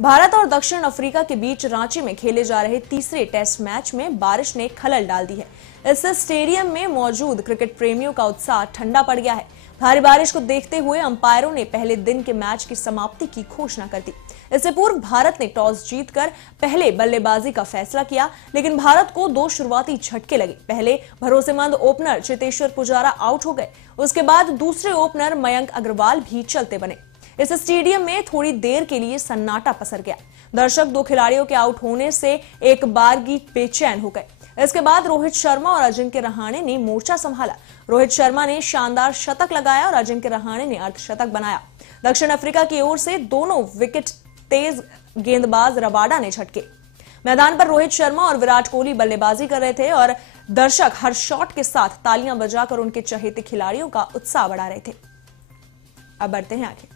भारत और दक्षिण अफ्रीका के बीच रांची में खेले जा रहे तीसरे टेस्ट मैच में बारिश ने खलल डाल दी है। इससे स्टेडियम में मौजूद क्रिकेट प्रेमियों का उत्साह ठंडा पड़ गया है। भारी बारिश को देखते हुए अंपायरों ने पहले दिन के मैच की समाप्ति की घोषणा कर दी। इससे पूर्व भारत ने टॉस जीतकर पहले बल्लेबाजी का फैसला किया, लेकिन भारत को दो शुरुआती झटके लगे। पहले भरोसेमंद ओपनर चेतेश्वर पुजारा आउट हो गए, उसके बाद दूसरे ओपनर मयंक अग्रवाल भी चलते बने। इस स्टेडियम में थोड़ी देर के लिए सन्नाटा पसर गया। दर्शक दो खिलाड़ियों के आउट होने से एक बारगी बेचैन हो गए। इसके बाद रोहित शर्मा और अजिंक्य रहाणे ने मोर्चा संभाला। रोहित शर्मा ने शानदार शतक लगाया और अजिंक्य रहाणे ने अर्धशतक बनाया। दक्षिण अफ्रीका की ओर से दोनों विकेट तेज गेंदबाज रबाडा ने झटके। मैदान पर रोहित शर्मा और विराट कोहली बल्लेबाजी कर रहे थे और दर्शक हर शॉट के साथ तालियां बजाकर उनके चहेते खिलाड़ियों का उत्साह बढ़ा रहे थे। अब बढ़ते हैं आगे।